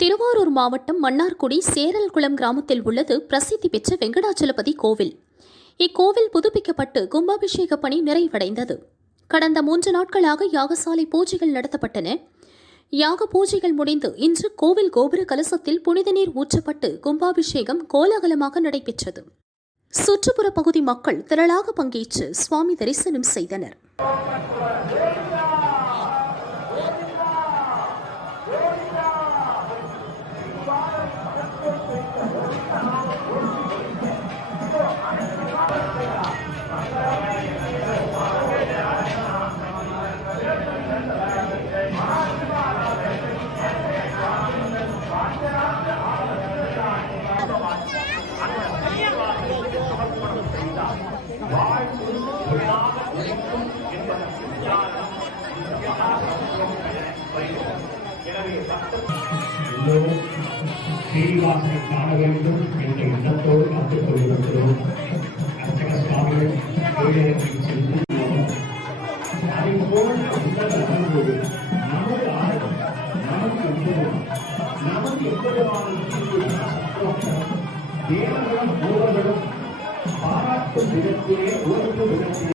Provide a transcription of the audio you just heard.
திருவாரூர் மாவட்டம் மன்னார்குடி சேரல்குளம் கிராமத்தில் உள்ளது பிரசித்தி பெற்ற வெங்கடாச்சலபதி கோவில். இக்கோவில் புதுப்பிக்கப்பட்டு கும்பாபிஷேக பணி நிறைவடைந்தது. கடந்த 3 நாட்களாக யாகசாலை பூஜைகள் நடத்தப்பட்டன. யாக பூஜைகள் முடிந்து இன்று கோவில் கோபுர கலசத்தில் புனித நீர் ஊற்றப்பட்டு கும்பாபிஷேகம் கோலாகலமாக நடைபெற்றது. சுற்றுப்புற பகுதி மக்கள் திரளாக பங்கேற்று சுவாமி தரிசனம் செய்தனர். ஸ்ரீனிவாசனை காண வேண்டும் என்ற எண்ணத்தோடு காத்துக் கொண்டிருக்கிறோம். அர்ச்சக சுவாமிகள் கோயிலுக்கு சென்று அதேபோல் நமது ஆர்வம் நமக்கு எவ்வளவான தேவர்களும் மூவர்களும் பாராட்டும் விதத்திலே